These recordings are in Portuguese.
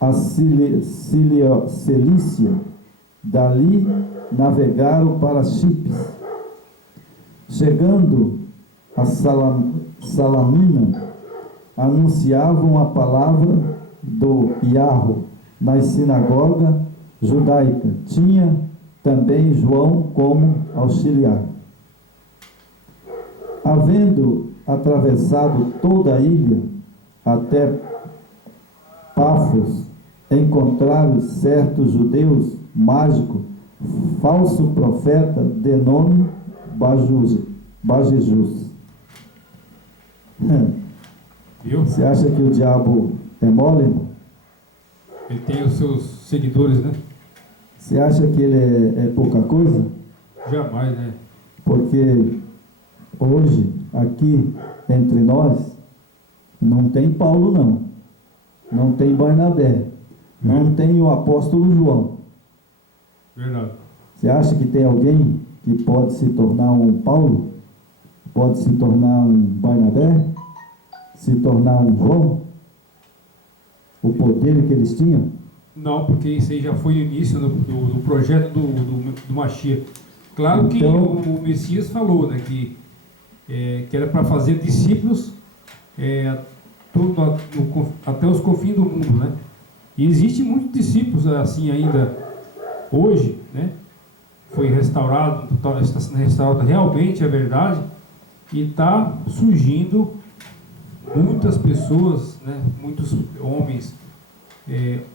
a Cilícia. Dali navegaram para Chipre. Chegando a Salamina, anunciavam a palavra do Iarro na sinagoga judaica. Tinha também João como auxiliar. Havendo atravessado toda a ilha até Pafos, encontraram certos judeus mágico, falso profeta de nome Bajejus. Viu? Você acha que o diabo é mole, irmão? Ele tem os seus seguidores, né? Você acha que ele é pouca coisa? Jamais, né? Porque hoje, aqui entre nós, não tem Paulo, não. Não tem Barnabé. Não tem o apóstolo João. Verdade. Você acha que tem alguém que pode se tornar um Paulo? Pode se tornar um Barnabé? Se tornar um João? O poder que eles tinham? Não, porque isso aí já foi o início do projeto do Mashiach. Claro que Então, o Messias falou, né, que era para fazer discípulos até os confins do mundo, né? E existem muitos discípulos assim ainda hoje, né? Foi restaurado, está sendo restaurado realmente, é verdade, e está surgindo muitas pessoas, né? Muitos homens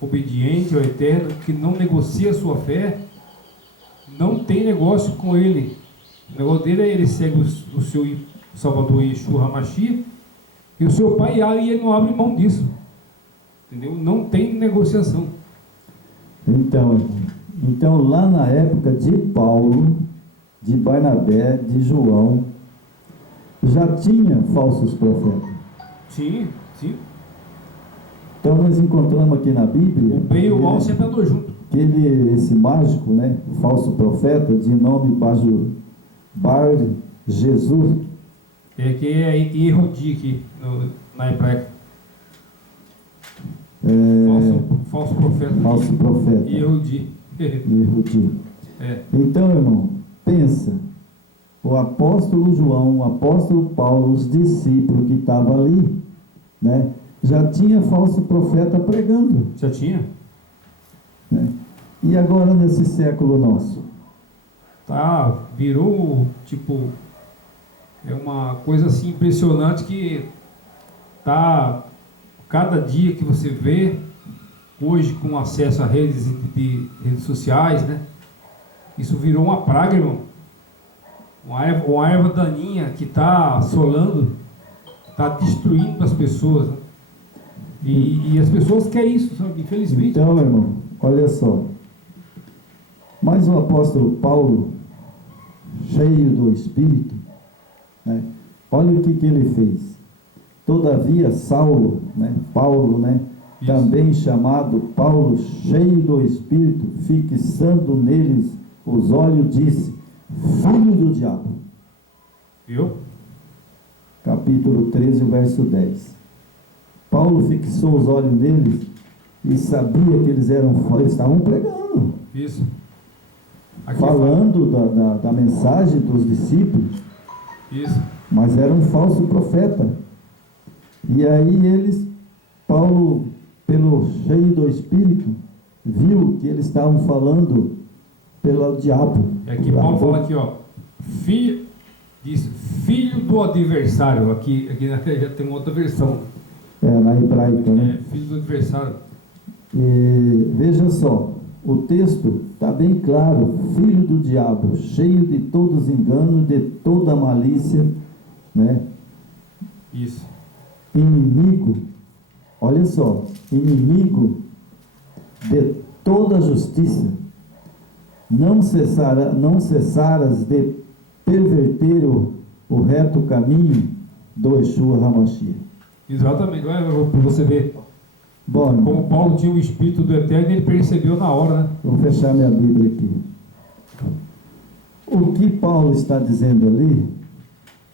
obedientes ao Eterno, que não negocia a sua fé, não tem negócio com ele. O negócio dele é ele segue o seu Salvador Yeshua HaMashiach e o seu pai, e ele não abre mão disso. Entendeu? Não tem negociação. Então lá na época de Paulo, de Barnabé, de João, já tinha falsos profetas. Sim, sim. Então nós encontramos aqui na Bíblia O bem e o mal sempre andou junto. que esse mágico, né, falso profeta, de nome Bar-Jesus, Que é Erodi aqui na hebraica. Falso profeta. Falso profeta. Erodi. Erudi. Então, irmão, pensa, o apóstolo João, o apóstolo Paulo, os discípulos que estavam ali, né, já tinha falso profeta pregando. Já tinha? Né? E agora nesse século nosso? Virou, tipo, uma coisa assim impressionante que cada dia que você vê, hoje com acesso a redes sociais, né? Isso virou uma praga, irmão. Uma erva daninha que está assolando, está destruindo as pessoas, né? E as pessoas querem isso, sabe? Infelizmente. Então, irmão, olha só. Mas o apóstolo Paulo, cheio do Espírito, né? Olha o que ele fez. Todavia, Paulo, Isso. também chamado Paulo, cheio do Espírito, fixando neles os olhos, disse: Filho do diabo. Viu? Capítulo 13, verso 10. Paulo fixou os olhos neles e sabia que eles estavam pregando. Isso. Aqui Falando da mensagem dos discípulos. Isso. Mas era um falso profeta. E aí Paulo, pelo cheio do Espírito, viu que eles estavam falando pelo diabo. Aqui Paulo fala aqui, ó, filho do adversário. Aqui já tem uma outra versão. Na hebraica, né? Filho do adversário. E veja só, o texto está bem claro: filho do diabo, cheio de todos os enganos, de toda malícia, né? Isso. Inimigo, olha só, inimigo de toda justiça, não cessaras de perverter o reto caminho do Yeshua HaMashiach. Exatamente, para você ver. Bom, Como Paulo tinha o Espírito do Eterno, ele percebeu na hora, né? vou fechar minha Bíblia aqui. O que Paulo está dizendo ali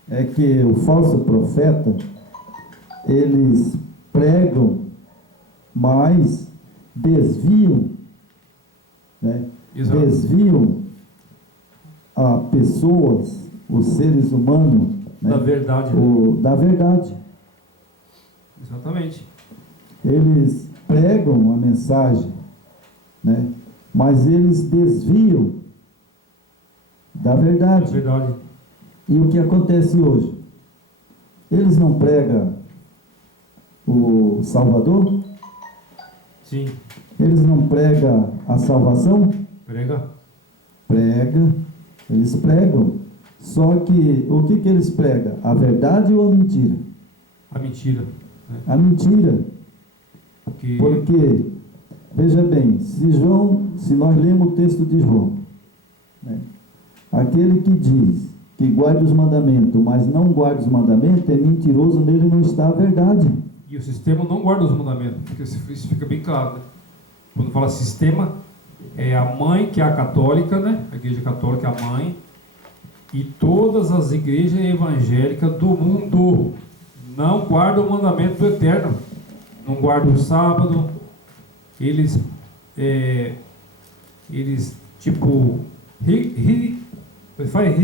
é que o falso profeta, eles pregam mais desviam, né? Exato. Desviam a pessoas, os seres humanos, né? Da verdade. Da verdade. Exatamente. Eles pregam a mensagem, né? Mas eles desviam da Da verdade. verdade. E o que acontece hoje? Eles não pregam o Salvador? Sim. Eles não pregam a salvação? Prega. Prega, eles pregam. Só que o que eles pregam? A verdade ou a mentira? A mentira. Né? A mentira. Porque Porque, veja bem, se nós lemos o texto de João, né? Aquele que diz que guarda os mandamentos, mas não guarda os mandamentos, é mentiroso, nele não está a verdade. E o sistema não guarda os mandamentos, porque isso fica bem claro, né? Quando fala sistema, é a mãe, que é a católica, né? A igreja católica é a mãe, e todas as igrejas evangélicas do mundo não guardam o mandamento do Eterno, não guardam o sábado, eles tipo, faz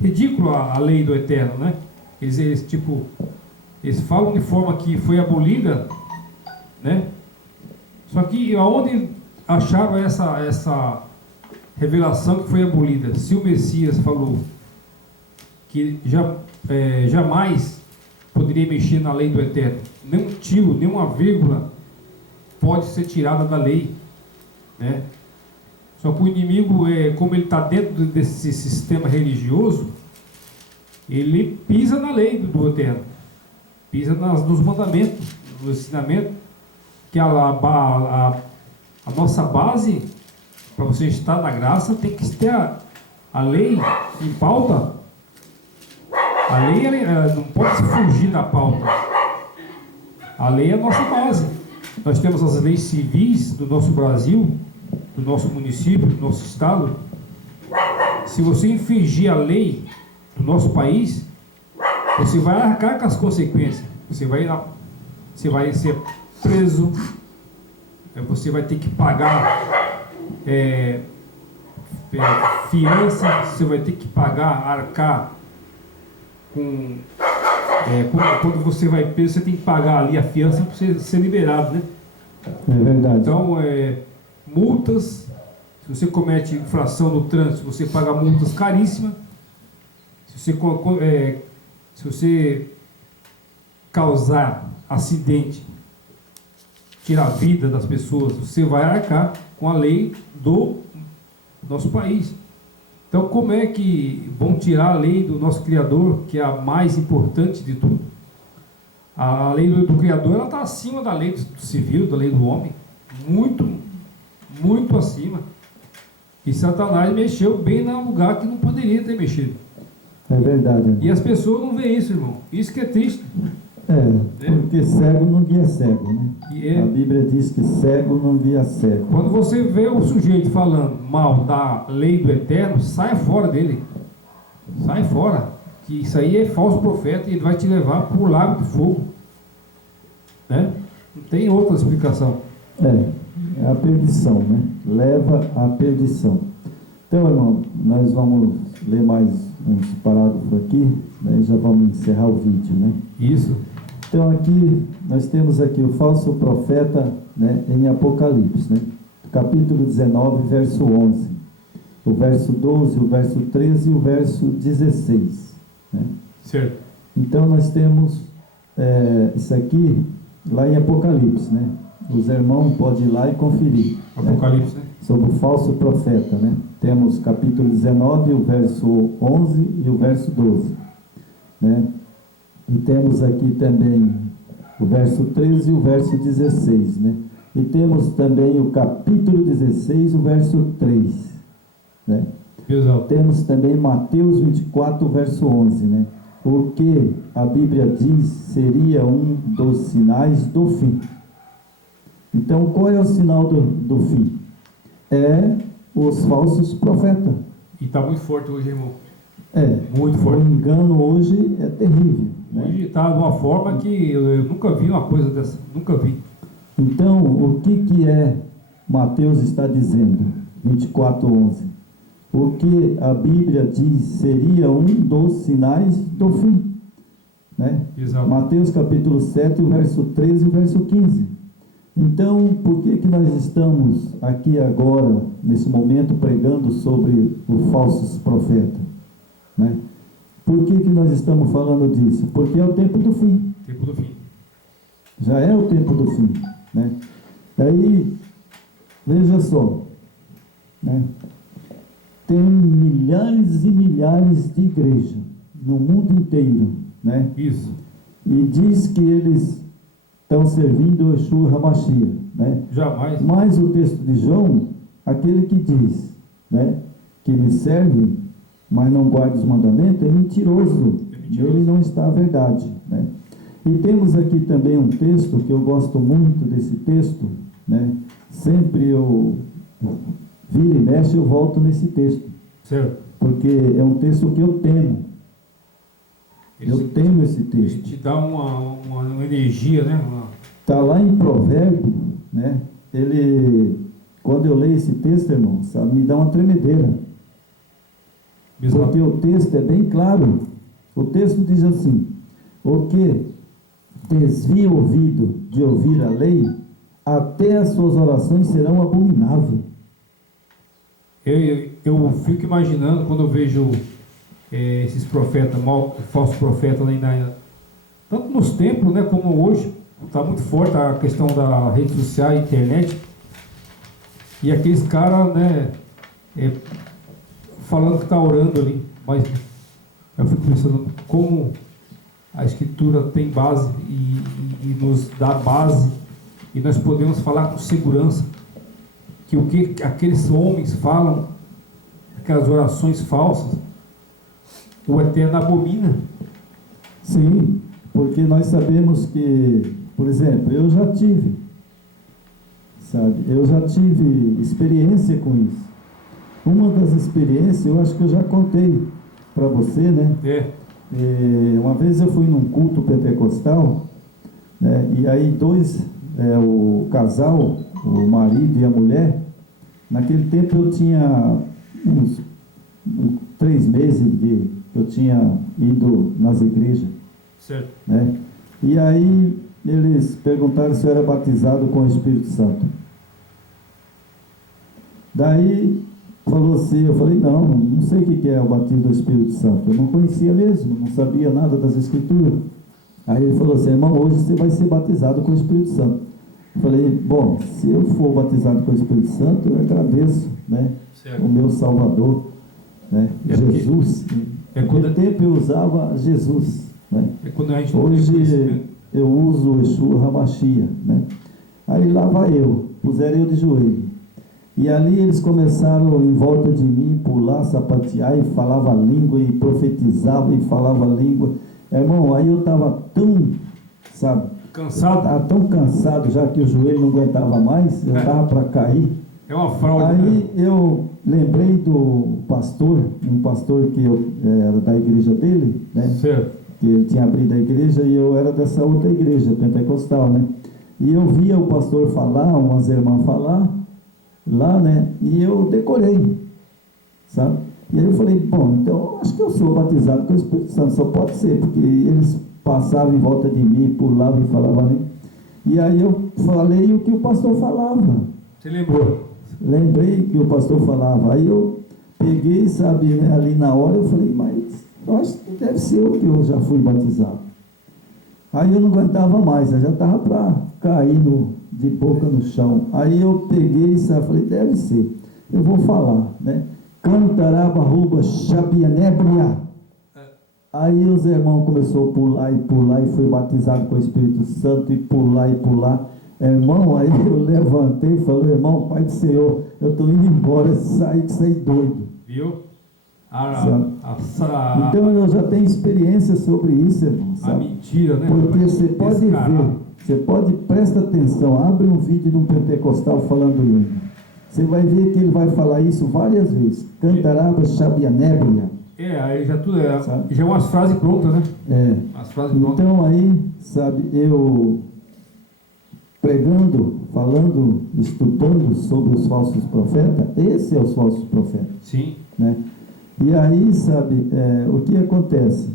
ridículo a lei do Eterno, né? Eles falam de forma que foi abolida, né? Só que aonde acharam essa revelação que foi abolida? Se o Messias falou que jamais poderia mexer na lei do Eterno, nem um tio, nem uma vírgula pode ser tirada da lei, né? Só que o inimigo, como ele está dentro desse sistema religioso, ele pisa na lei do Eterno, pisa nos mandamentos, no ensinamento, que a nossa base para você estar na graça tem que ter a lei em pauta. A lei ela não pode fugir da pauta. A lei é a nossa base. Nós temos as leis civis do nosso Brasil, do nosso município, do nosso estado. Se você infringir a lei do nosso país, você vai arcar com as consequências. Você vai ser preso, você vai ter que pagar fiança, você vai ter que pagar, arcar quando você vai preso, você tem que pagar ali a fiança para você ser liberado, né? É verdade. Então, multas, se você comete infração no trânsito, você paga multas caríssimas. Se você causar acidente, tirar a vida das pessoas, você vai arcar com a lei do nosso país. Então, como é que vão tirar a lei do nosso Criador, que é a mais importante de tudo? A lei do Criador, ela está acima da lei do civil, da lei do homem, muito, muito acima. E Satanás mexeu bem no lugar que não poderia ter mexido. É verdade. E as pessoas não veem isso, irmão. Isso que é triste. Porque cego não guia cego, né? A Bíblia diz que cego não guia cego. Quando você vê o sujeito falando mal da lei do Eterno, saia fora dele. Sai fora. Que isso aí é falso profeta e ele vai te levar para o lago de fogo. Né? Não tem outra explicação. É a perdição, né? Leva à perdição. Então, irmão, nós vamos ler mais uns parágrafos aqui, né? Já vamos encerrar o vídeo, né? Isso. Então aqui, nós temos aqui o falso profeta, né, em Apocalipse, né? Capítulo 19, verso 11, o verso 12, o verso 13 e o verso 16, né? Certo. Então nós temos isso aqui lá em Apocalipse, né? Os irmãos podem ir lá e conferir. Apocalipse, né? Sobre o falso profeta, né? Temos capítulo 19, o verso 11 e o verso 12, né? E temos aqui também o verso 13 e o verso 16, né? E temos também o capítulo 16, o verso 3, né? Exato. Temos também Mateus 24, verso 11, né? O que a Bíblia diz seria um dos sinais do fim. Então, qual é o sinal do fim? É os falsos profetas. E está muito forte hoje, irmão. Muito forte. O engano hoje é terrível, né? Hoje está de uma forma que eu nunca vi uma coisa dessa. Nunca vi. Então, o que é Mateus está dizendo? 24:11. O que a Bíblia diz seria um dos sinais do fim. Né? Exato. Mateus capítulo 7, o verso 13 e o verso 15. Então, por que nós estamos aqui agora, nesse momento, pregando sobre os falsos profetas? Né? Por que nós estamos falando disso? Porque é o tempo do fim. Tempo do fim. Já é o tempo do fim. Né? Aí, veja só, né? Tem milhares e milhares de igrejas no mundo inteiro, né? Isso. E diz que eles estão servindo o Yeshua HaMashiach, né? Jamais. Mas o texto de João, aquele que diz, né, que me serve, mas não guarda os mandamentos, é mentiroso. Nele não está a verdade, né? E temos aqui também um texto que eu gosto muito desse texto, né? Sempre eu vira e mexe, eu volto nesse texto. Certo. Porque é um texto que eu temo. Eu temo esse Ele texto. te dá uma energia, né? Está lá em Provérbio, né? Quando eu leio esse texto, irmão, sabe, me dá uma tremedeira. Exato. Porque o texto é bem claro. O texto diz assim: o que desvia o ouvido de ouvir a lei, até as suas orações serão abomináveis. Eu fico imaginando quando eu vejo esses profetas, falsos profetas, tanto nos templos, né, como hoje, está muito forte a questão da rede social, internet, e aqueles caras, né, falando que está orando ali, mas eu fico pensando como a Escritura tem base e nos dá base, e nós podemos falar com segurança que o que aqueles homens falam, aquelas orações falsas, o Eterno abomina. Sim, porque nós sabemos que, por exemplo, eu já tive experiência com isso. Uma das experiências, eu acho que eu já contei para você, né? Uma vez eu fui num culto pentecostal, né? E aí o casal, o marido e a mulher, naquele tempo eu tinha uns 3 meses que eu tinha ido nas igrejas. Certo. Né? E aí eles perguntaram se eu era batizado com o Espírito Santo. Daí falou assim, eu falei, não sei o que é o batismo do Espírito Santo. Eu não conhecia mesmo, não sabia nada das Escrituras. Aí ele falou assim, irmão, hoje você vai ser batizado com o Espírito Santo. Eu falei, bom, se eu for batizado com o Espírito Santo, eu agradeço, né? O meu Salvador, né? Jesus. Naquele tempo eu usava Jesus, né? Quando a gente hoje eu uso o Yeshua HaMashiach, né? Aí lá vai puseram eu de joelho. E ali eles começaram em volta de mim, pular, sapatear, e falava língua, e profetizava, e falava língua. Irmão, aí eu estava tão, sabe? Cansado? Estava tão cansado já que o joelho não aguentava mais, eu estava para cair. É uma fraude. Aí eu lembrei do pastor, um pastor que eu era da igreja dele, né? Certo. Que ele tinha abrido a igreja e eu era dessa outra igreja, pentecostal, né? E eu via o pastor falar, umas irmãs falar, lá, né? E eu decorei, sabe? E aí eu falei, bom, então acho que eu sou batizado com o Espírito Santo, só pode ser, porque eles passavam em volta de mim, pulavam e falavam ali. E aí eu falei o que o pastor falava. Você lembrou? Lembrei que o pastor falava. Aí eu peguei, sabe, né, ali na hora eu falei, mas eu acho que deve ser o que eu já fui batizado. Aí eu não aguentava mais, eu já estava para cair de boca no chão. Aí eu peguei, sabe, falei, deve ser, eu vou falar, né? Cantarabarruba Xabianébria. Aí os irmãos começaram a pular e foi batizado com o Espírito Santo, e pular. Irmão, aí eu levantei e falei, irmão, Pai do Senhor, eu estou indo embora, saí doido. Viu? Então eu já tenho experiência sobre isso, irmão. A mentira, né? Porque você pode ver, presta atenção, abre um vídeo de um pentecostal falando língua. Você vai ver que ele vai falar isso várias vezes. Cantaraba Xabianébria. Aí já tudo já é umas frases prontas, né? As frases prontas. Então aí, sabe, eu pregando, falando, estudando sobre os falsos profetas, esse é os falsos profetas. Sim. Né? E aí, sabe, o que acontece?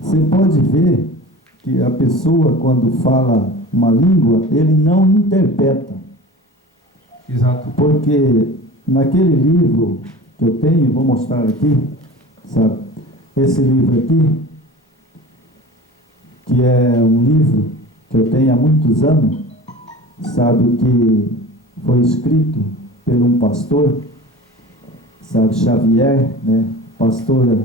Você pode ver que a pessoa, quando fala uma língua, ele não interpreta. Exato. Porque naquele livro que eu tenho, vou mostrar aqui, sabe, esse livro aqui, que é um livro que eu tenho há muitos anos, sabe, que foi escrito por um pastor, sabe, Xavier, né, pastor,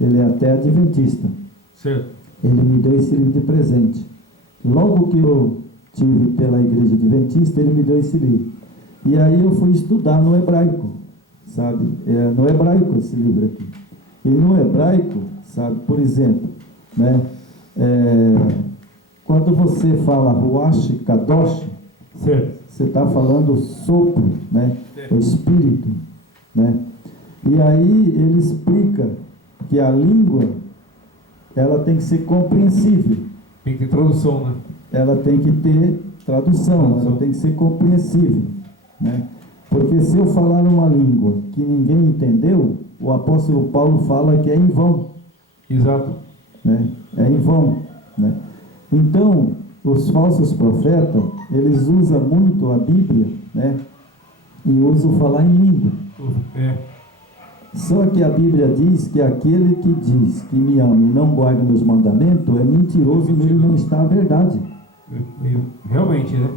ele é até adventista. Certo. Ele me deu esse livro de presente. Logo que eu tive pela igreja adventista, ele me deu esse livro. E aí eu fui estudar no hebraico, sabe, no hebraico esse livro aqui. E no hebraico, sabe, por exemplo, né, quando você fala Ruach Kadosh, certo, você está falando sopro, né, o espírito, né? E aí ele explica que a língua, ela tem que ser compreensível. Tem que ter tradução, né? Ela tem que ter tradução, ela tem que ser compreensível, né? Porque se eu falar uma língua que ninguém entendeu, o apóstolo Paulo fala que é em vão. Exato. Né? É em vão, né? Então, os falsos profetas, eles usam muito a Bíblia, né? E usam falar em língua. Só que a Bíblia diz que aquele que diz que me ama e não guarda meus mandamentos é mentiroso, nele não está a verdade. Realmente, né?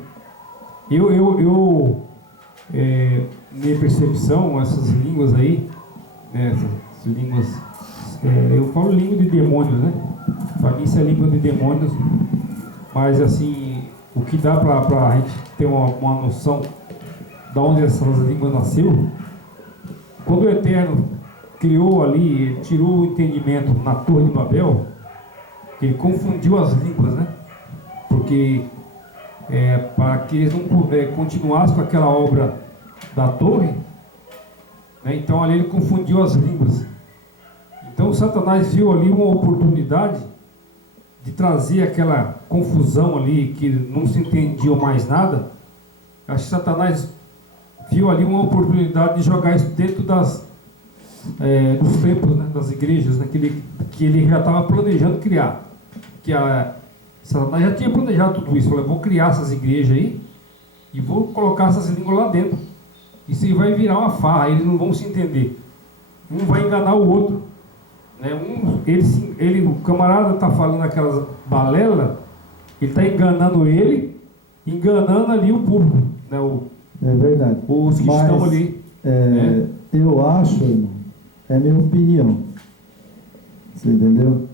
Minha percepção, essas línguas aí, né, essas línguas, eu falo língua de demônios, né? Para mim isso é língua de demônios, mas assim, o que dá para a gente ter uma noção de onde essas línguas nasceu, quando o Eterno criou ali, ele tirou o entendimento na Torre de Babel, ele confundiu as línguas, né? Porque para que eles não continuassem com aquela obra da torre, né? Então ali ele confundiu as línguas. Então Satanás viu ali uma oportunidade de trazer aquela confusão ali, que não se entendia mais nada. Acho que Satanás viu ali uma oportunidade de jogar isso dentro dos templos, né? Das igrejas, né? Que ele já estava planejando criar. Satanás já tinha planejado tudo isso. Falou, vou criar essas igrejas aí e vou colocar essas línguas lá dentro. Isso aí vai virar uma farra, eles não vão se entender. Um vai enganar o outro, né? O camarada está falando aquelas balelas, ele está enganando ele, enganando ali o público, né? É verdade. Os que estão ali. Eu acho, irmão, é minha opinião. Você entendeu?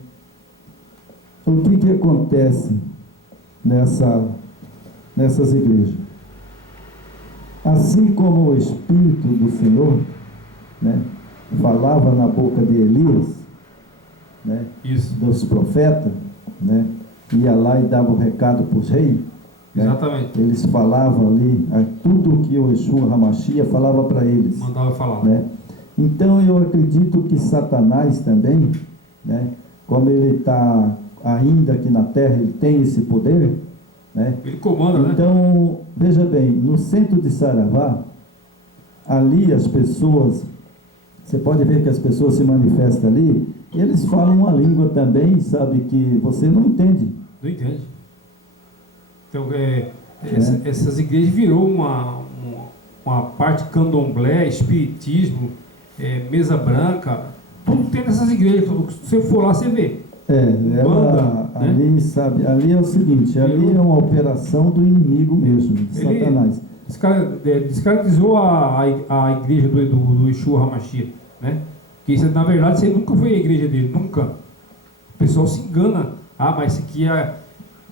O que acontece nessas igrejas? Assim como o Espírito do Senhor, né, falava na boca de Elias, né, dos profetas, né, ia lá e dava o recado para os reis. Exatamente. Né, eles falavam ali, tudo que o Yeshua Hamashia falava para eles. Mandava falar. Né? Então eu acredito que Satanás também, né, como ele está ainda aqui na terra, ele tem esse poder, né? Ele comanda, né? Então, veja bem, no centro de Saravá, ali as pessoas, você pode ver que as pessoas se manifestam ali, e eles falam uma língua também, sabe, que você não entende. Não entende. Então, essas igrejas virou uma parte candomblé, espiritismo, mesa branca, tudo tem nessas igrejas. Se você for lá, você vê. Ali, né? Sabe, ali é o seguinte, ali é uma operação do inimigo mesmo, de Satanás. Descaracterizou a igreja do Yeshua HaMashiach, né? Que isso, na verdade, isso aí nunca foi a igreja dele, nunca. O pessoal se engana. Mas isso aqui é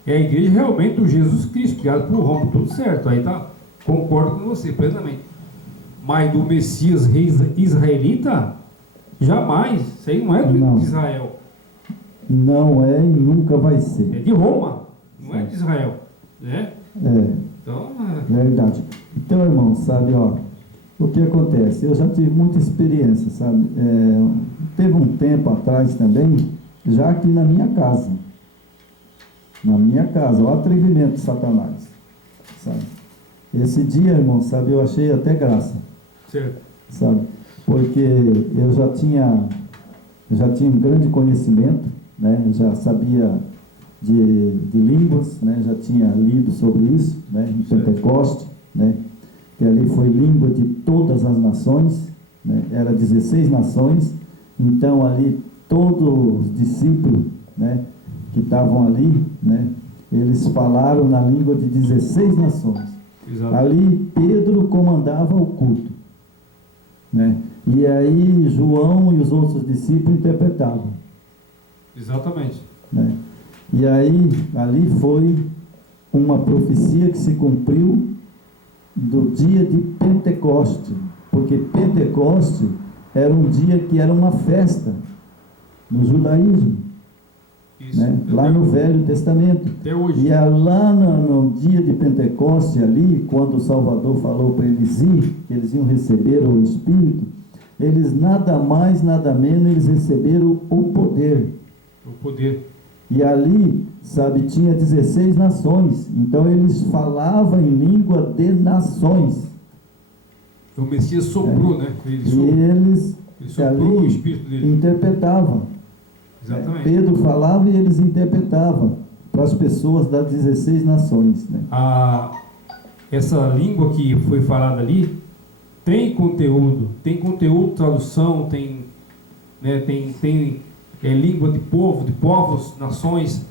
a igreja realmente do Jesus Cristo, criado por Roma, tudo certo, aí tá, concordo com você plenamente. Mas do Messias rei israelita, jamais, isso aí não é de Israel. Não é e nunca vai ser. É de Roma, não é de Israel, né? Então, verdade. Então, irmão, sabe, o que acontece? Eu já tive muita experiência, sabe? Teve um tempo atrás também, já aqui na minha casa. Na minha casa, o atrevimento de Satanás. esse dia, irmão, sabe, eu achei até graça, Certo. sabe, porque eu já tinha um grande conhecimento, né, já sabia de línguas, né, já tinha lido sobre isso, né, em Pentecoste, né, que ali foi língua de todas as nações, né, era 16 nações, então ali todos os discípulos, né, que estavam ali, né, eles falaram na língua de 16 nações. Exato. Ali Pedro comandava o culto, né, e aí João e os outros discípulos interpretavam. Exatamente. Né? E aí, ali foi uma profecia que se cumpriu do dia de Pentecoste, porque Pentecoste era um dia que era uma festa no judaísmo, Isso. né? Lá no Velho Testamento. Até hoje. E lá no dia de Pentecoste, ali, quando o Salvador falou para eles ir, que eles iam receber o Espírito, eles nada mais, nada menos, eles receberam o poder. O poder. E ali, sabe, tinha 16 nações. Então eles falavam em língua de nações. O Messias soprou, né? E eles soprou o ali Espírito dele. interpretavam. Exatamente. Pedro falava e eles interpretavam para as pessoas das 16 nações, né? Essa língua que foi falada ali tem conteúdo, tradução, tem língua de povo, de povos, nações.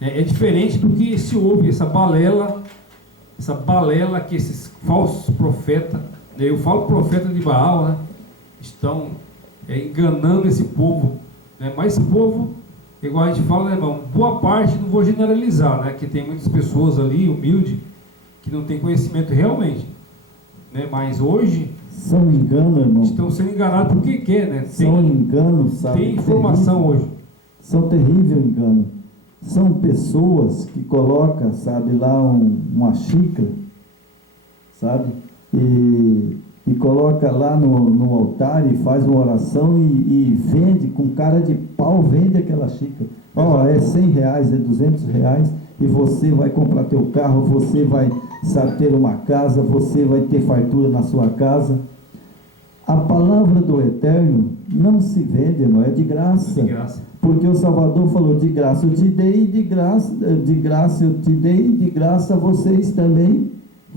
É diferente do que se ouve, essa balela que esses falsos profetas, eu falo profeta de Baal, né, estão enganando esse povo, né, mas esse povo, igual a gente fala, né, irmão, boa parte, não vou generalizar, né, que tem muitas pessoas ali, humildes, que não tem conhecimento realmente, né, mas hoje são engano, irmão. Estão sendo enganados porque quer, né? São engano, sabe? Tem informação terrível. hoje. São terrível engano. São pessoas que colocam, sabe, lá uma xícara, sabe? E coloca lá no altar e faz uma oração e vende, com cara de pau, vende aquela xícara. Ó, é 100 reais, é 200 reais, e você vai comprar teu carro, você vai, sabe, ter uma casa, você vai ter fartura na sua casa. A palavra do Eterno não se vende, irmão, é de graça. É de graça. Porque o Salvador falou, de graça eu te dei, de graça eu te dei, de graça vocês também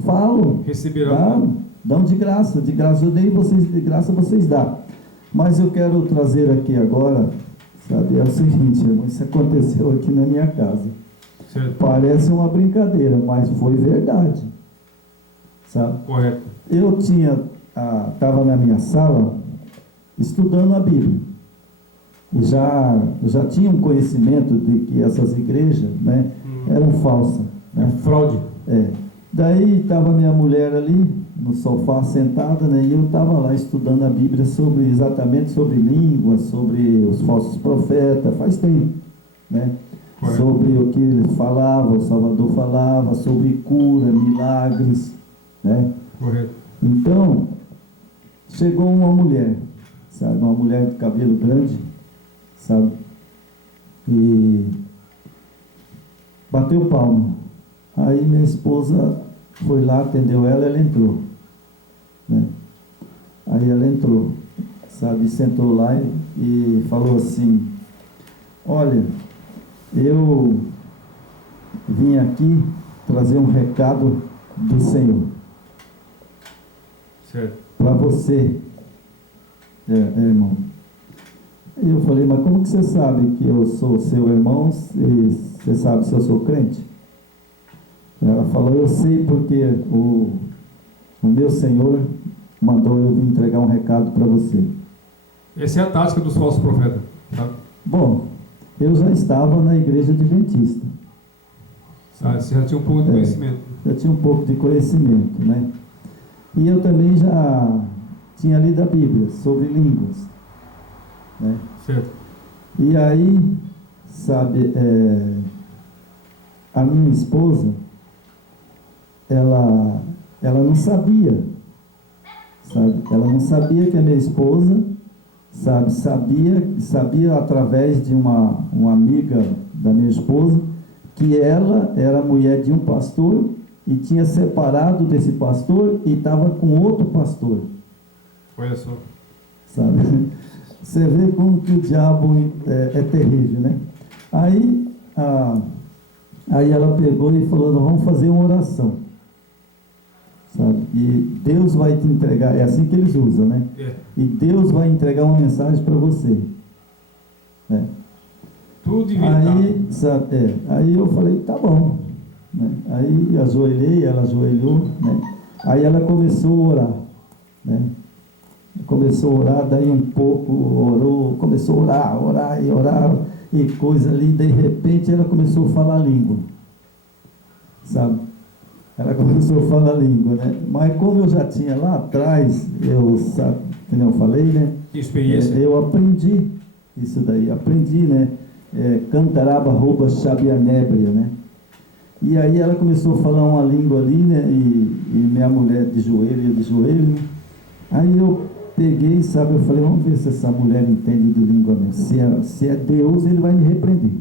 falam. Receberão. Dão de graça eu dei, vocês de graça vocês dão. Mas eu quero trazer aqui agora, sabe, é o seguinte, irmão, isso aconteceu aqui na minha casa. Certo. Parece uma brincadeira, mas foi verdade, sabe? Correto. Eu estava na minha sala estudando a Bíblia e já tinha um conhecimento de que essas igrejas, né, eram falsas, né? Fraude. Daí estava minha mulher ali no sofá sentada, né, e eu estava lá estudando a Bíblia exatamente sobre línguas, sobre os falsos profetas, faz tempo, né? Correto. Sobre o que ele falava, o Salvador falava, sobre cura, milagres, né? Correto. Então, chegou uma mulher, sabe, uma mulher de cabelo grande, sabe, e bateu palma. Aí minha esposa foi lá, atendeu ela entrou, né? Aí ela entrou, sabe, sentou lá e falou assim: olha, eu vim aqui trazer um recado do Senhor. Certo. Para você, irmão. E eu falei, mas como que você sabe que eu sou seu irmão e você sabe se eu sou crente? Ela falou, eu sei porque o meu Senhor mandou eu vir entregar um recado para você. Essa é a tática dos falsos profetas. Tá? Bom, eu já estava na igreja adventista. Você já tinha um pouco de conhecimento. Já tinha um pouco de conhecimento, né? E eu também já tinha lido a Bíblia sobre línguas, né? Certo. E aí, sabe, a minha esposa, ela não sabia, sabe? Ela não sabia que a minha esposa, sabe, sabia através de uma amiga da minha esposa, que ela era mulher de um pastor e tinha separado desse pastor e estava com outro pastor. Olha só. Sabe? Você vê como que o diabo é terrível, né? Aí ela pegou e falou: nós vamos fazer uma oração, sabe? E Deus vai te entregar, é assim que eles usam, né? E Deus vai entregar uma mensagem para você, né? Tudo inventado. Aí, sabe, aí eu falei: tá bom, né? Aí ajoelhei, ela ajoelhou, né? Aí ela começou a orar, né? Começou a orar, daí um pouco orou, começou a orar e coisa ali, de repente ela começou a falar língua, sabe? Ela começou a falar língua, né? Mas como eu já tinha lá atrás, sabe, como eu falei, né? Experiência. Eu aprendi isso daí, né? Cantaraba rouba Xabianébria, né? E aí ela começou a falar uma língua ali, né? E minha mulher de joelho, eu de joelho, né? Aí eu peguei, sabe, eu falei: vamos ver se essa mulher entende de língua mesmo. Se é Deus, ele vai me repreender,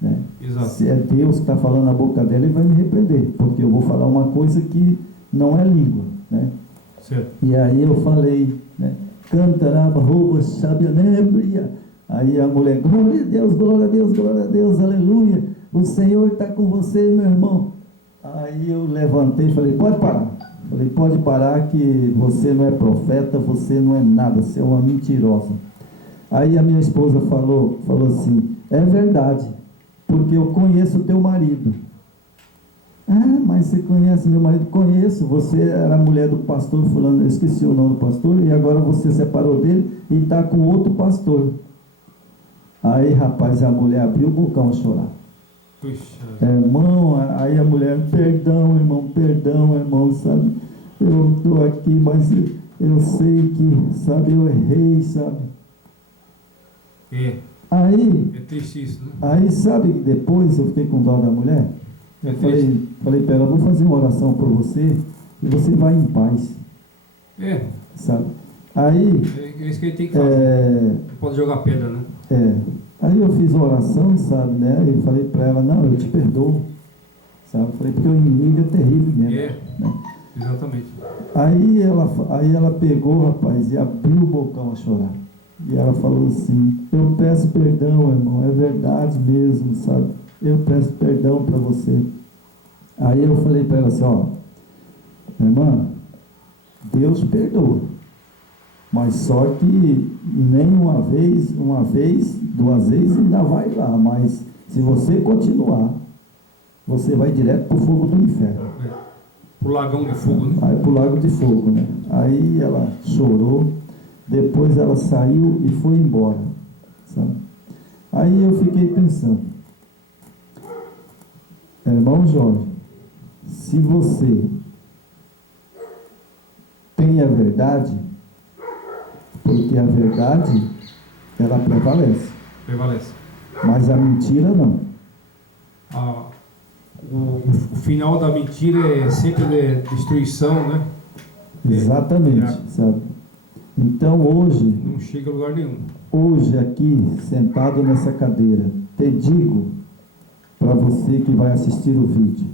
né? Exato. Se é Deus que está falando na boca dela, ele vai me repreender, porque eu vou falar uma coisa que não é língua, né? Certo. E aí eu falei, né? Cantaraba rouba Xabianébria. Aí a mulher: glória a Deus, glória a Deus, glória a Deus, aleluia, o Senhor está com você, meu irmão. Aí eu levantei e falei: pode parar. Falei: pode parar, que você não é profeta, você não é nada, você é uma mentirosa. Aí a minha esposa falou assim: é verdade, porque eu conheço o teu marido. Ah, mas você conhece meu marido? Conheço, você era a mulher do pastor fulano, eu esqueci o nome do pastor, e agora você separou dele e está com outro pastor. Aí, rapaz, a mulher abriu o bocão a chorar. Puxa. Irmão, aí a mulher: perdão, irmão, sabe? Eu estou aqui, mas eu sei que, sabe, eu errei, sabe? Aí, É triste isso, né? aí, sabe, depois eu fiquei com dó da mulher. Eu falei para ela: vou fazer uma oração por você e você vai em paz. Sabe? Aí, é isso que ele tem que fazer. Não pode jogar pedra, né? Aí eu fiz uma oração, sabe, né? E falei para ela: não, eu te perdoo, sabe? Falei, porque o inimigo é terrível mesmo, né? Exatamente. Aí ela pegou, rapaz, e abriu o bocão a chorar. E ela falou assim: eu peço perdão, irmão, é verdade mesmo, sabe? Eu peço perdão para você. Aí eu falei para ela assim: ó, irmã, Deus perdoa, mas só que nem uma vez, duas vezes ainda vai lá, mas se você continuar, você vai direto para o fogo do inferno. Pro lagão de fogo, né? Aí pro lago de fogo, né? Aí ela chorou, depois ela saiu e foi embora, sabe? Aí eu fiquei pensando: irmão Jorge, se você tem a verdade, porque a verdade, ela prevalece. Mas a mentira não. O final da mentira é sempre destruição, né? Exatamente, sabe? Então hoje, não chega a lugar nenhum. Hoje aqui, sentado nessa cadeira, te digo, para você que vai assistir o vídeo,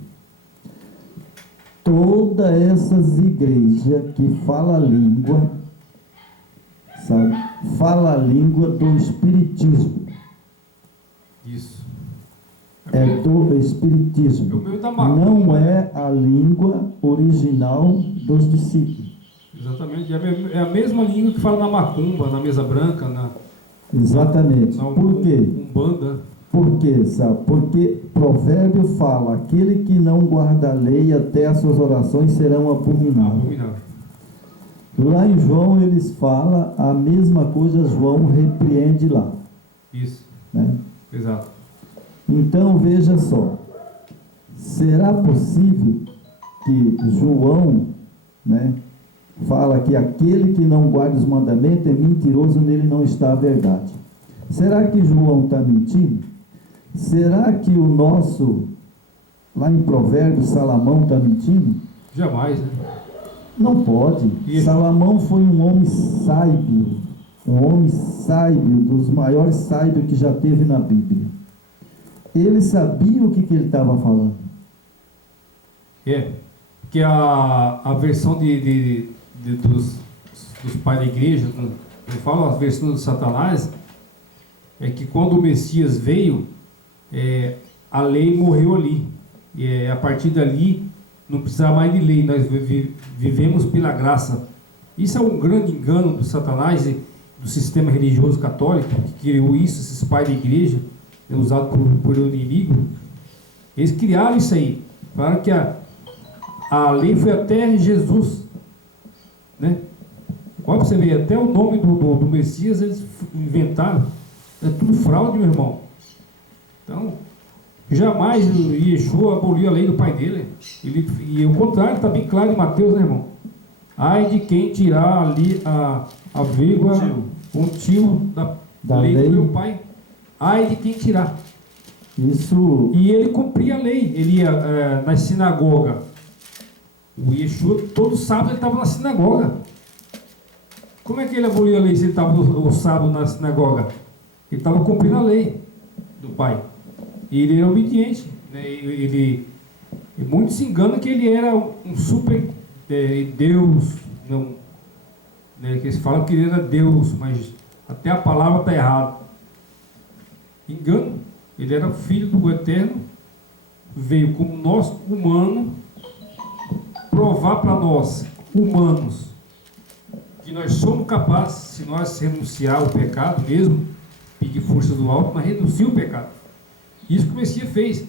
todas essas igrejas que fala a língua, sabe? Fala a língua do espiritismo. Isso. É do espiritismo. Não é a língua original dos discípulos. Exatamente. É a mesma língua que fala na macumba, na mesa branca, Exatamente. Por quê? Umbanda. Por quê, sabe? Porque provérbio fala: aquele que não guarda a lei, até as suas orações serão abomináveis. Lá em João eles falam a mesma coisa, João repreende lá. Isso. Né? Exato. Então veja só, será possível que João, né, fala que aquele que não guarda os mandamentos é mentiroso, nele não está a verdade? Será que João está mentindo? Será que o nosso, lá em Provérbios, Salomão está mentindo? Jamais, né? Não pode. Salomão foi um homem sábio, dos maiores sábios que já teve na Bíblia. Ele sabia o que ele estava falando. Porque a versão dos pais da igreja, eu falo a versão de Satanás, é que quando o Messias veio, a lei morreu ali. E a partir dali, não precisava mais de lei, nós vivemos pela graça. Isso é um grande engano do Satanás e do sistema religioso católico, que criou isso, esses pais da igreja, usados por o inimigo. Eles criaram isso aí. Falaram que a lei foi até Jesus, né? Olha para você ver, até o nome do Messias eles inventaram. É tudo fraude, meu irmão. Então, jamais o Yeshua aboliu a lei do pai dele. E o contrário está bem claro em Mateus, né, irmão? Ai de quem tirar ali a vírgula, um tio da lei do meu pai. Ai de quem tirar. Isso. E ele cumpria a lei. Ele ia na sinagoga. O Yeshua, todo sábado, ele estava na sinagoga. Como é que ele aboliu a lei se ele estava o sábado na sinagoga? Ele estava cumprindo a lei do pai. E ele era obediente. Né? Muitos se enganam que ele era um super Deus. Não, né? Que eles falam que ele era Deus, mas até a palavra está errada. Engano. Ele era filho do Eterno. Veio como nós, humano, provar para nós, humanos, que nós somos capazes, se nós renunciar ao pecado mesmo, pedir força do alto, mas renuncia o pecado. Isso que o Messias fez.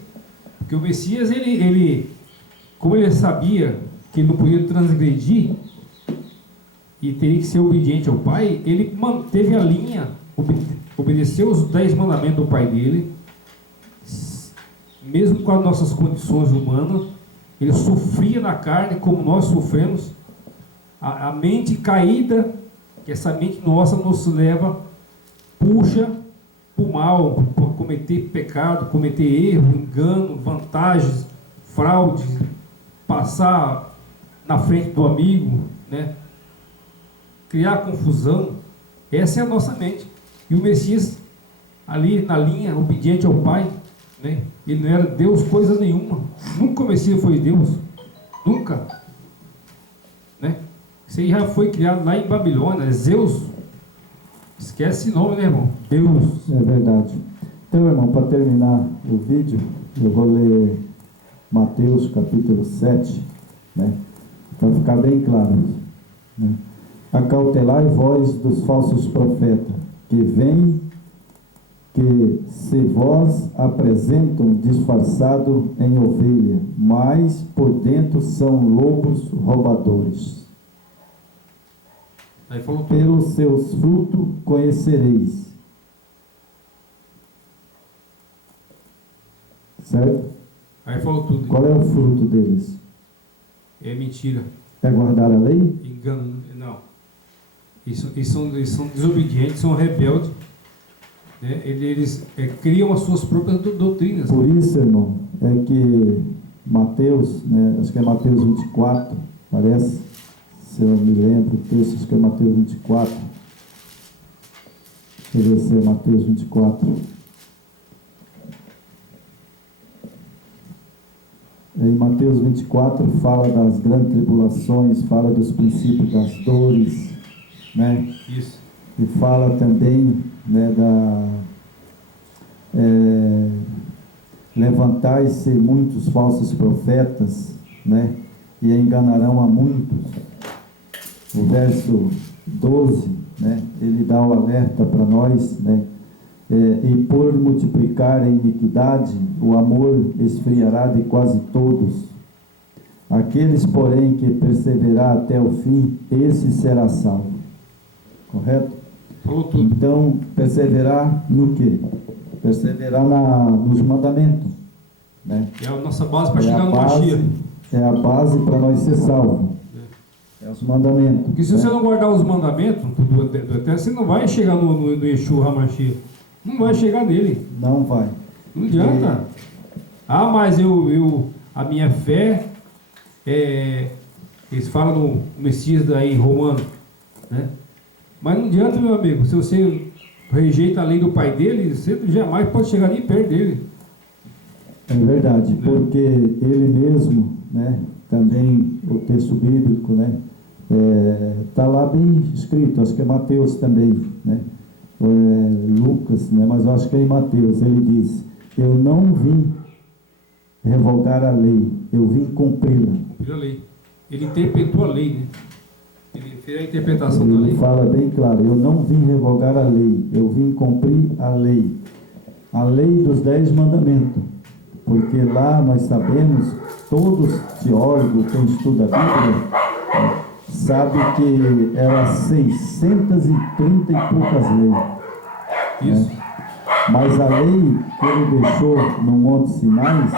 Porque o Messias, como ele sabia que ele não podia transgredir e teria que ser obediente ao Pai, ele manteve a linha, obedeceu os 10 mandamentos do Pai dele, mesmo com as nossas condições humanas. Ele sofria na carne como nós sofremos. A mente caída, que essa mente nossa nos leva, puxa para o mal, para cometer pecado, cometer erro, engano, vantagens, fraudes, passar na frente do amigo, né? Criar confusão. Essa é a nossa mente. E o Messias, ali na linha, obediente ao Pai, né? Ele não era Deus coisa nenhuma. Nunca o Messias foi Deus. Nunca. Né? Isso aí já foi criado lá em Babilônia. Zeus. Esquece esse nome, né, irmão? Deus. É verdade. Então, irmão, para terminar o vídeo, eu vou ler Mateus capítulo 7, né? Para ficar bem claro, né? Acautelai vós dos falsos profetas, que vêm, que se vós apresentam disfarçado em ovelha, mas por dentro são lobos roubadores. Aí falou tudo. Pelos seus frutos conhecereis. Certo? Aí falou tudo. Qual é o fruto deles? É mentira. É guardar a lei? Engano. Não. Eles são desobedientes, são rebeldes. Né? Eles criam as suas próprias doutrinas. Por isso, irmão, é que Mateus, né, acho que é Mateus 24, parece, se eu me lembro o texto, acho que é Mateus 24. Deixa eu ver se é Mateus 24. Em Mateus 24 fala das grandes tribulações, fala dos princípios das dores, né? Isso. E fala também, né, levantai-se muitos falsos profetas, né, e enganarão a muitos. O verso 12, né, ele dá o alerta para nós, né, e por multiplicar a iniquidade, o amor esfriará de quase todos. Aqueles, porém, que perseverar até o fim, esse será salvo. Correto? Falou tudo. Então, perseverar no quê? Perseverar nos mandamentos, né? É a nossa base para chegar no Mashiach. É a base para nós ser salvos. É os mandamentos. Porque se você não guardar os mandamentos do Eterno, você não vai chegar no Yeshua HaMashiach. Não vai chegar nele. Não vai. Não adianta. Mas a minha fé, eles falam no Messias daí, romano, né? Mas não adianta, meu amigo, se você rejeita a lei do pai dele, você jamais pode chegar nem perto dele. É verdade, porque ele mesmo, né, também o texto bíblico, né, tá lá bem escrito, acho que é Mateus também, né, Lucas, né, mas eu acho que é em Mateus, ele diz: eu não vim revogar a lei, eu vim cumpri-la. Cumprir a lei. Ele interpretou a lei, né? Ele fez a interpretação da Ele lei. fala bem claro: eu não vim revogar a lei, eu vim cumprir a lei dos 10 mandamentos. Porque lá nós sabemos, todos teólogos, quem estuda a Bíblia, sabe que eram 630 e poucas leis. Isso. Né? Mas a lei que ele deixou no Monte Sinai,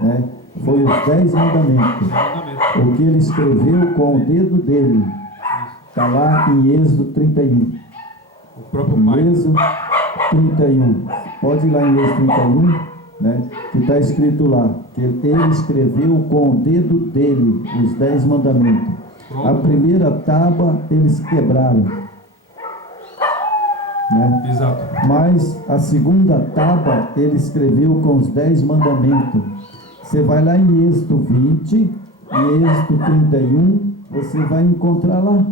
né, foi os 10 mandamentos. O que ele escreveu com o dedo dele. Está lá em Êxodo 31. O próprio pai. Êxodo 31. Pode ir lá em Êxodo 31. Né, que está escrito lá, que ele escreveu com o dedo dele os 10 mandamentos. Pronto. A primeira tábua eles quebraram, né? Exato. Mas a segunda tábua ele escreveu com os 10 mandamentos. Você vai lá em Êxodo 20 e Êxodo 31, você vai encontrar lá.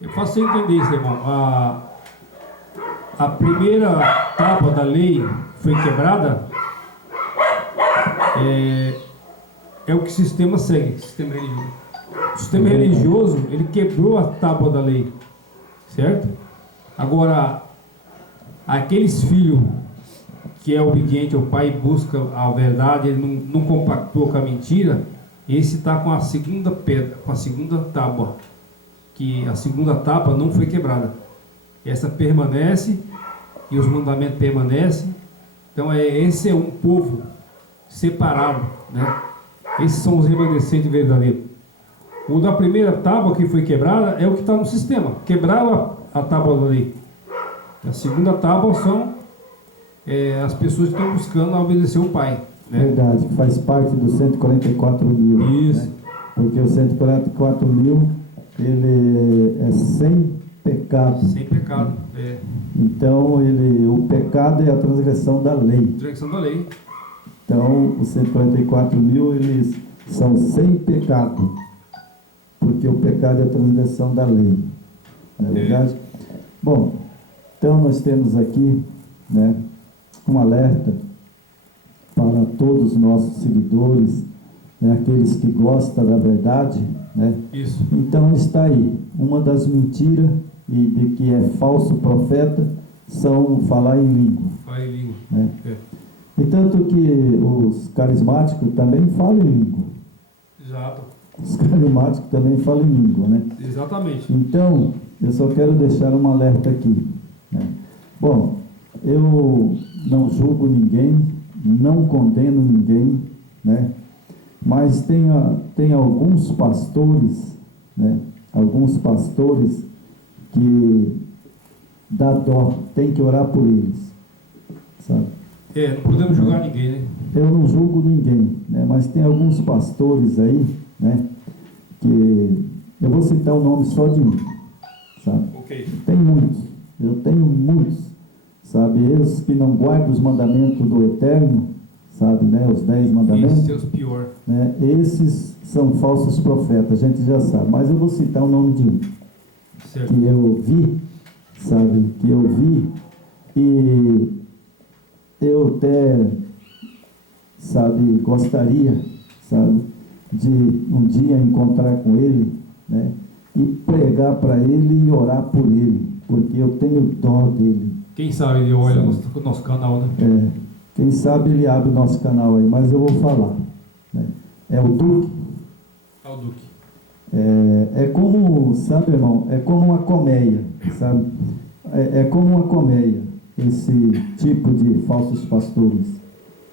Eu faço você entender isso, irmão. A primeira tábua da lei foi quebrada. É o que o sistema segue, o sistema religioso. O sistema religioso, ele quebrou a tábua da lei, certo? Agora, aqueles filhos que é obediente ao pai e busca a verdade, ele não compactua com a mentira, esse está com a segunda pedra, com a segunda tábua, que a segunda tábua não foi quebrada. Essa permanece e os mandamentos permanecem. Então esse é um povo separado, né? Esses são os remanescentes verdadeiros. O da primeira tábua que foi quebrada é o que está no sistema. Quebraram a tábua da lei. A segunda tábua são as pessoas que estão buscando obedecer o Pai, né? Verdade, que faz parte dos 144 mil. Isso. Né? Porque os 144 mil, ele é sem pecado. Sem pecado. Então, o pecado é a transgressão da lei. Transgressão da lei. Então, os 144 mil, eles são sem pecado, porque o pecado é a transgressão da lei. Não é verdade? Bom, então nós temos aqui, né, um alerta para todos os nossos seguidores, né, aqueles que gostam da verdade, né? Isso. Então está aí, uma das mentiras e de que é falso profeta são falar em língua. Falar em língua. Né? E tanto que os carismáticos também falam em língua. Exato. Os carismáticos também falam em língua, né? Exatamente. Então, eu só quero deixar um alerta aqui, né? Bom, eu não julgo ninguém, não condeno ninguém, né? Mas tem alguns pastores, né? Alguns pastores que dá dó, tem que orar por eles, sabe? Não podemos julgar ninguém, né? Eu não julgo ninguém, né? Mas tem alguns pastores aí, né? Que eu vou citar o nome só de um, sabe? Ok. Tem muitos, eu tenho muitos, sabe? Eles que não guardam os mandamentos do Eterno, sabe, né? Os 10 mandamentos. Esses são os piores. Né? Esses são falsos profetas, a gente já sabe. Mas eu vou citar o nome de um, Certo. que eu vi, sabe? Que eu vi e eu até, sabe, gostaria, sabe, de um dia encontrar com ele, né? E pregar para ele e orar por ele, porque eu tenho dó dele. Quem sabe ele olha o nosso canal, né? Quem sabe ele abre o nosso canal aí, mas eu vou falar, né? É o Duque. É o Duque. É como, sabe, irmão, é como uma colmeia, sabe? É como uma colmeia, esse tipo de falsos pastores.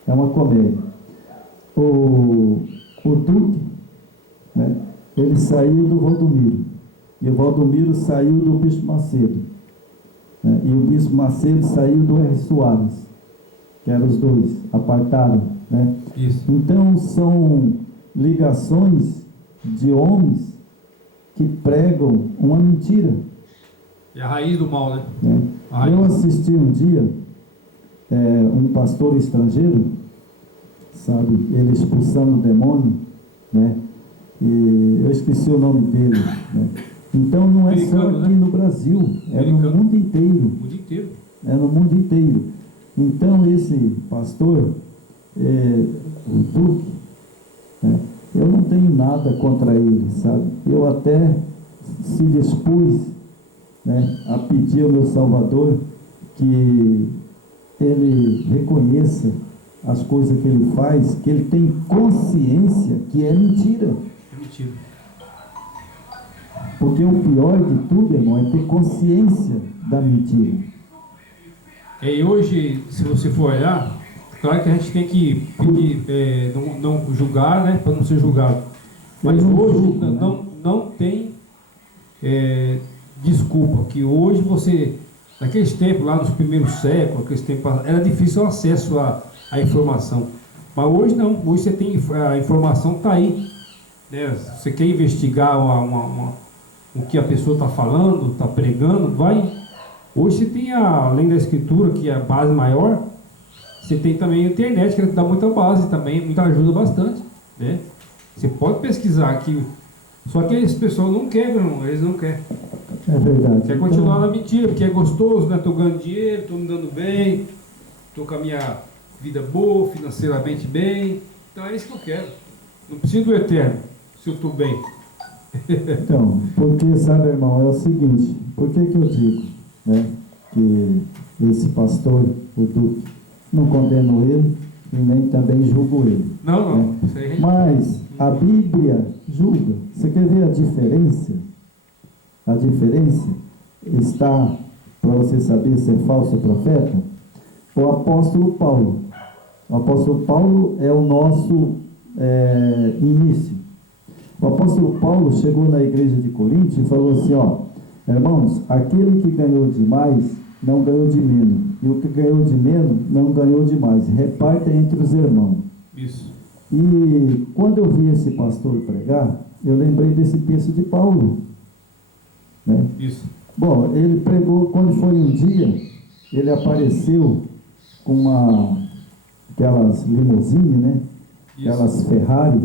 É uma colmeia. O Duque, né? Ele saiu do Valdomiro, e o Valdomiro saiu do Bispo Macedo, né? E o Bispo Macedo saiu do R. Soares, que eram os dois, apartaram, né? Isso. Então são ligações de homens que pregam uma mentira, É a raiz do mal, né? né? Eu assisti um dia um pastor estrangeiro, sabe, ele expulsando o demônio, né? E eu esqueci o nome dele, né? Então não é só Americano, aqui né? no Brasil, é no Americano. mundo inteiro. O mundo inteiro. É no mundo inteiro. Então esse pastor, o Duque, né? Eu não tenho nada contra ele, sabe? Eu até se dispus, né, a pedir ao meu Salvador que ele reconheça as coisas que ele faz, que ele tem consciência que é mentira. É mentira. Porque o pior de tudo, irmão, é ter consciência da mentira. E hoje, se você for olhar, claro que a gente tem que pedir, não julgar, né, para não ser julgado. Mas Eu não hoje julgo, né? não tem desculpa, que hoje você, naqueles tempos, lá nos primeiros séculos, aqueles tempos, era difícil o acesso à informação. Mas hoje não, hoje você tem, a informação está aí. Né? Você quer investigar o que a pessoa está falando, está pregando, vai. Hoje você tem, além da escritura, que é a base maior, você tem também a internet, que dá muita base também, muita ajuda bastante. Né? Você pode pesquisar aqui, só que as pessoas não querem, não, eles não querem. É verdade. Quer continuar na mentira, porque é gostoso, né? Estou ganhando dinheiro, estou me dando bem, estou com a minha vida boa, financeiramente bem. Então é isso que eu quero. Não preciso do eterno, se eu estou bem. Então, porque, sabe, irmão, é o seguinte, por que eu digo, né, que esse pastor, o Duque, não condeno ele e nem também julgo ele. Não, Né? isso aí a gente... Mas a Bíblia julga. Você quer ver a diferença? A diferença está, para você saber se é falso profeta, o apóstolo Paulo. O apóstolo Paulo é o nosso início. O apóstolo Paulo chegou na igreja de Corinto e falou assim, ó, irmãos, aquele que ganhou demais, não ganhou de menos. E o que ganhou de menos, não ganhou de mais. Reparta entre os irmãos. Isso. E quando eu vi esse pastor pregar, eu lembrei desse texto de Paulo. Né? Isso. Bom, ele pregou, quando foi um dia, ele apareceu com aquelas limousine, né? Isso. Aquelas Ferrari.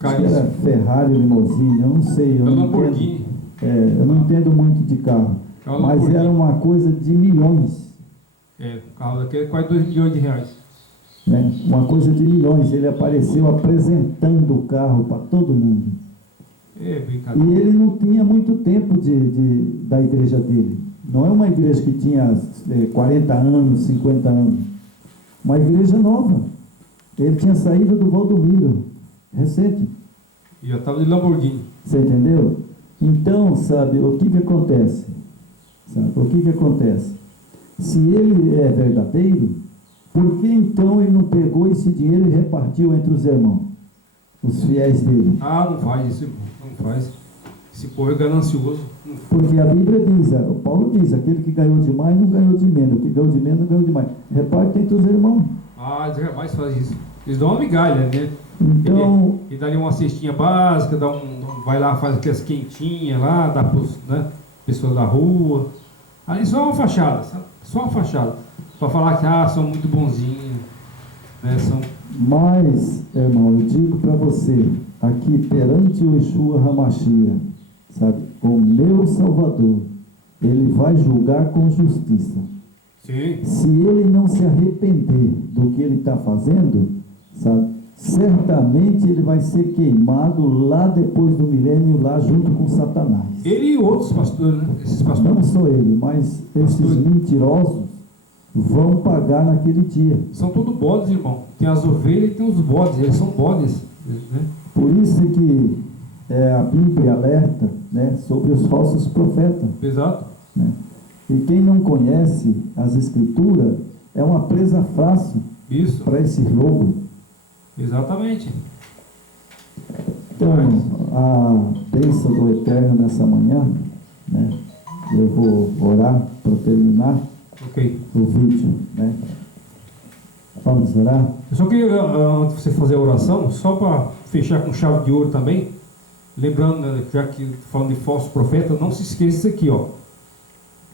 Acho que era Ferrari limousine, eu não sei. Eu não Lamborghini. eu não entendo muito de carro. É uma Mas Lamborghini. era uma coisa de milhões. O carro daqui é quase 2 milhões de reais. Né? Uma coisa de milhões. Ele apareceu apresentando o carro para todo mundo. É E brincadeira. ele não tinha muito tempo da igreja dele. Não é uma igreja que tinha 40 anos, 50 anos. Uma igreja nova. Ele tinha saído do Valdomiro, recente. E já estava de Lamborghini. Você entendeu? Então, sabe, o que acontece? Sabe, o que acontece? Se ele é verdadeiro, por que então ele não pegou esse dinheiro e repartiu entre os irmãos? Os fiéis dele? Ah, não faz isso, irmão. Não faz. Esse povo é ganancioso. Porque a Bíblia diz, o Paulo diz, aquele que ganhou demais não ganhou de menos, o que ganhou de menos não ganhou de mais. Reparte entre os irmãos. Ah, eles jamais fazem isso. Eles dão uma migalha, né? Então, Ele dá ali uma cestinha básica, vai lá, faz aquelas quentinhas lá, dá para as pessoas da rua. Ali só uma fachada, sabe? Só uma fachada. Para falar que são muito bonzinhos. Né? mas, irmão, eu digo para você, aqui perante o Yeshua Hamashia, sabe, o meu Salvador, ele vai julgar com justiça. Sim. Se ele não se arrepender do que ele está fazendo, sabe, certamente ele vai ser queimado lá depois do milênio, lá junto com Satanás. Ele e outros pastores, né? Esses pastores. Não só ele, mas esses mentirosos vão pagar naquele dia. São tudo bodes, irmão. Tem as ovelhas e tem os bodes. Eles são bodes. Né? Por isso que a Bíblia alerta, né, sobre os falsos profetas. Exato. Né? E quem não conhece as Escrituras é uma presa fácil Isso. para esse jogo. Exatamente. Então, a bênção do Eterno nessa manhã, né, eu vou orar para terminar Ok. o vídeo. Né? Vamos orar? Eu só queria, antes de você fazer a oração, só para fechar com chave de ouro também, lembrando, né, já que falando de falso profeta, não se esqueça isso aqui, ó.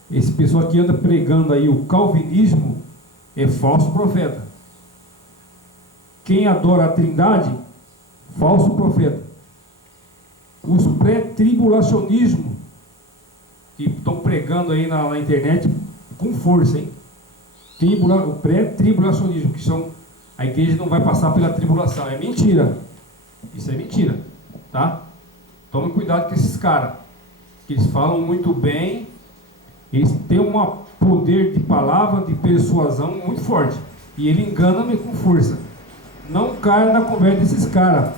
Esse pessoal que anda pregando aí o calvinismo é falso profeta. Quem adora a Trindade, falso profeta. os pré-tribulacionismo que estão pregando aí na internet com força, hein? O pré-tribulacionismo, que são a igreja não vai passar pela tribulação. É mentira. Isso é mentira, tá? Tome cuidado com esses caras, que eles falam muito bem, eles têm um poder de palavra, de persuasão muito forte, e ele engana-me com força. Não caia na conversa desses caras.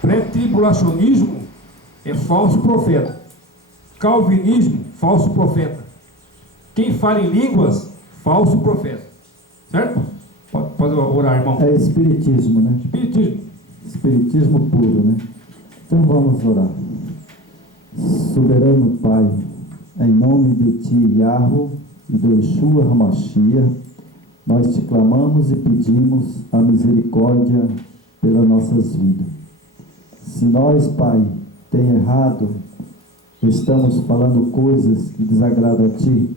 Pré-tribulacionismo é falso profeta. Calvinismo, falso profeta. Quem fala em línguas, falso profeta. Certo? Pode orar, irmão. É espiritismo, né? Espiritismo. Espiritismo puro, né? Então vamos orar. Soberano Pai, em nome de Ti, Yahweh, e do Yeshua HaMashiach, nós te clamamos e pedimos a misericórdia pelas nossas vidas. Se nós, Pai, tem errado, estamos falando coisas que desagradam a Ti,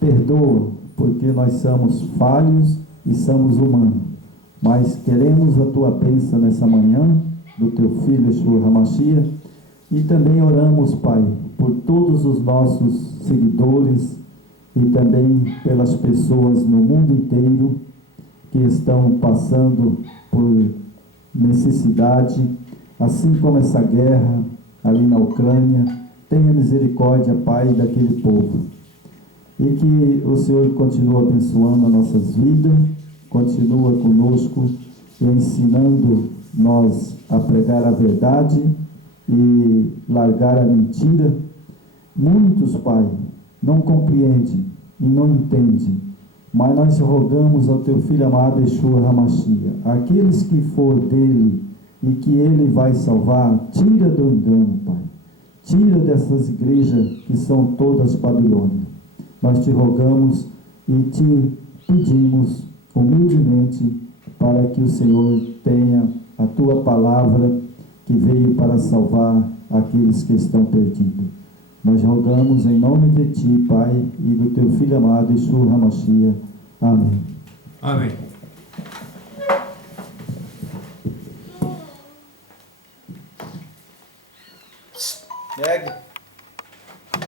perdoa, porque nós somos falhos e somos humanos, mas queremos a Tua bênção nessa manhã, do Teu Filho Yeshua HaMashiach, e também oramos, Pai, por todos os nossos seguidores e também pelas pessoas no mundo inteiro que estão passando por necessidade, assim como essa guerra ali na Ucrânia. Tenha misericórdia, Pai, daquele povo. E que o Senhor continue abençoando as nossas vidas, continua conosco e ensinando nós a pregar a verdade e largar a mentira. Muitos, Pai, não compreendem e não entendem, mas nós rogamos ao Teu Filho amado Yeshua HaMashiach, aqueles que for dele e que ele vai salvar, tira do engano, Pai. Tira dessas igrejas que são todas Babilônia. Nós te rogamos e te pedimos humildemente para que o Senhor tenha a Tua palavra que veio para salvar aqueles que estão perdidos. Nós rogamos em nome de Ti, Pai, e do Teu Filho amado, Yeshua HaMashiach. Amém. Amém. Negue.